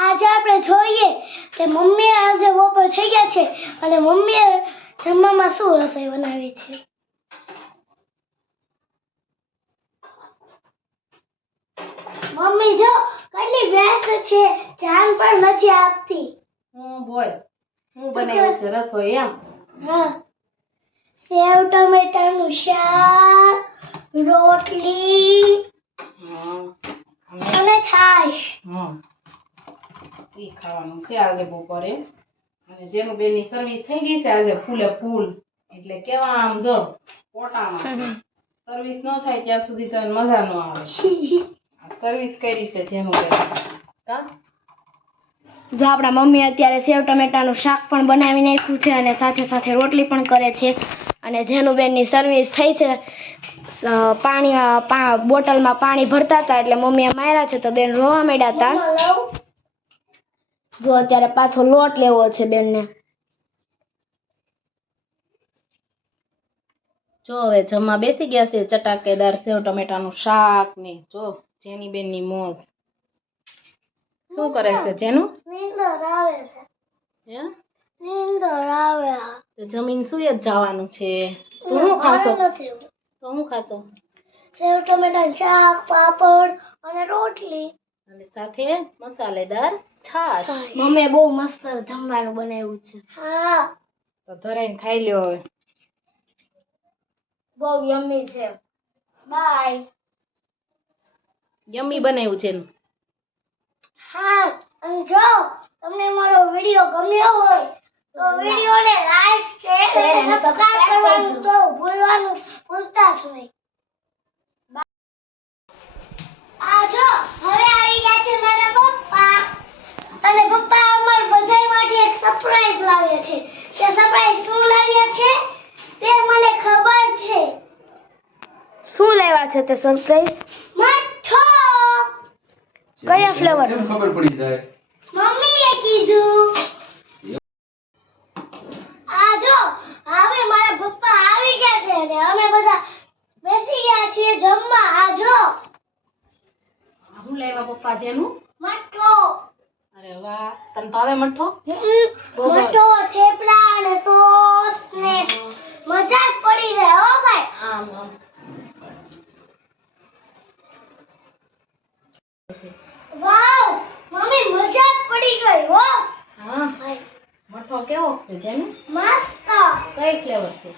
આજે આપણે જોઈએ કે મમ્મી આજે બપોર થઈ ગયા છે અને મમ્મીએ જમવામાં શું રસોઈ બનાવી છે? મમ્મી જો કેટલી વ્યસ્ત છે ધ્યાન પણ નથી આપતી. હું બોલ હું બનાવી છે રસોઈ એમ? હા. સેવ ટમેટાનું શાક રોટલી અને છાશ. હમ. ઈ ખાવાનું છે આજે બપોરે. અને જેનું બેનની સર્વિસ થઈ ગઈ છે આજે ફૂલે ફૂલ. એટલે કેવા આમ જો પોટામાં. સર્વિસ ન થાય ત્યાં સુધી તો મજા ન આવે. સર્વિસ કરી છે જેનું બેન. જો આપણા મમ્મી અત્યારે સેવ ટમેટાનું શાક પણ બનાવી નાખ્યું છે અને સાથે સાથે રોટલી પણ કરે છે. અને જેનુબેનની સર્વિસ થઈ છે પાણી બોટલમાં પાણી ભરતા હતા એટલે મમ્મીએ માર્યા છે તો બેન રોવા માંડ્યા હતા. જો અત્યારે પાછો લોટ લેવો છે બેનને. જો હવે જમવા બેસી ગયા છે ચટાકેદાર સેવ ટમેટાનું શાક ને જો જેની બેનની મોજ. શું કરે છે જેનું? નીંદર આવે છે. હે? નીંદર આવે તો જમીન સુઈ જ જવાનું છે. તું શું ખાશો? તો હું ખાશો? સેવ ટમેટાનું શાક પાપડ અને રોટલી. અને સાથે મસાલેદાર છાશ. મમ્મી બહુ મસ્ત જમવાનું બનાવ્યું છે. હા. તો ધરાઈને ખાઈ લ્યો હવે. બહુ યમ્મી છે. બાય યમ્મી બનાવ્યું છે એનું. હા અને જો તમને મારો વિડિયો ગમ્યો હોય તો વિડિયોને લાઈક શેર અને સબસ્ક્રાઇબ કરવાનું તો ભૂલવાનું ભૂલતા જ નહીં આ જો હવે આવી ગયા છે મારા પપ્પા અને પપ્પા અમાર બધાય માટે એક સરપ્રાઈઝ લાવ્યા છે. તે સરપ્રાઈઝ શું લાવ્યા છે? તે મને ખબર છે. શું લાવ્યા છે તે સરપ્રાઈઝ મઠો. કયા ફ્લેવર કેમ ખબર પડી જાય. મમ્મીએ કીધું. આ જો હવે મારા પપ્પા આવી ગયા છે અને અમે બધા બેસી ગયા છીએ જમવા. આ જો. હું લાવ્યા પપ્પા જેનું? અરે વાહ તને ભાવે. મઠો. મઠ્ઠો થેપલા અને સોસ ને મજા જ પડી જાય હો ભાઈ. આમ આમ. વાવ મમ્મી મજા જ પડી ગઈ હો. હા ભાઈ. મઠો કેવો છે જેમ? મસ્ત. કઈ ફ્લેવર છે?